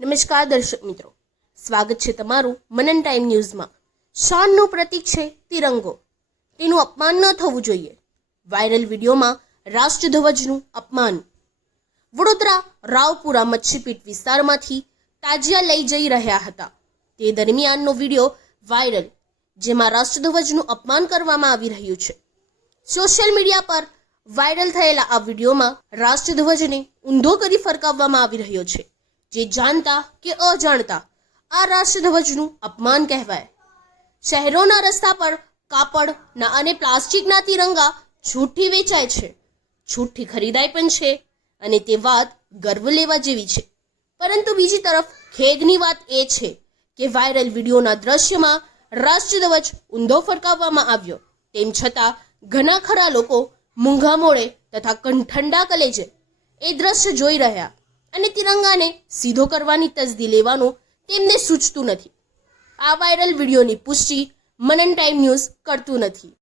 નમસ્કાર દર્શક મિત્રો, સ્વાગત છે તમારું મનન ટાઈમ ન્યૂઝમાં। શાનનું પ્રતીક છે તિરંગો, તેનું અપમાન ન થવું જોઈએ। વાયરલ વિડીયોમાં રાષ્ટ્રધ્વજનું અપમાન। વડોદરા રાવપુરા મચ્છીપીટ વિસ્તારમાંથી તાજિયા લઈ જઈ રહ્યા હતા તે દરમિયાનનો વિડીયો વાયરલ, જેમાં રાષ્ટ્રધ્વજનું અપમાન કરવામાં આવી રહ્યું છે। સોશિયલ મીડિયા પર વાયરલ થયેલા આ વિડીયોમાં રાષ્ટ્રધ્વજને ઊંધો કરી ફરકાવવામાં આવી રહ્યો છે, જે જાણતા કે અજાણતા આ રાષ્ટ્રધ્વજનું અપમાન કહેવાય। શહેરોના રસ્તા પર કાપડના અને પ્લાસ્ટિકના તિરંગા છૂટથી વેચાય છે, છૂટથી ખરીદાય પણ છે અને તે વાત ગર્વ લેવા જેવી છે। પરંતુ બીજી તરફ ખેદની વાત એ છે કે વાયરલ વિડીયોના દ્રશ્યમાં રાષ્ટ્રધ્વજ ઊંધો ફરકાવવામાં આવ્યો, તેમ છતાં ઘણા ખરા લોકો મૂંગા મોડે તથા ઠંડા કલેજે એ દ્રશ્ય જોઈ રહ્યા અને તિરંગાને સીધો કરવાની તસદી લેવાનું તેમને સૂચતું નથી। આ વાયરલ વિડીયોની પુષ્ટિ મનન ટાઈમ ન્યૂઝ કરતું નથી।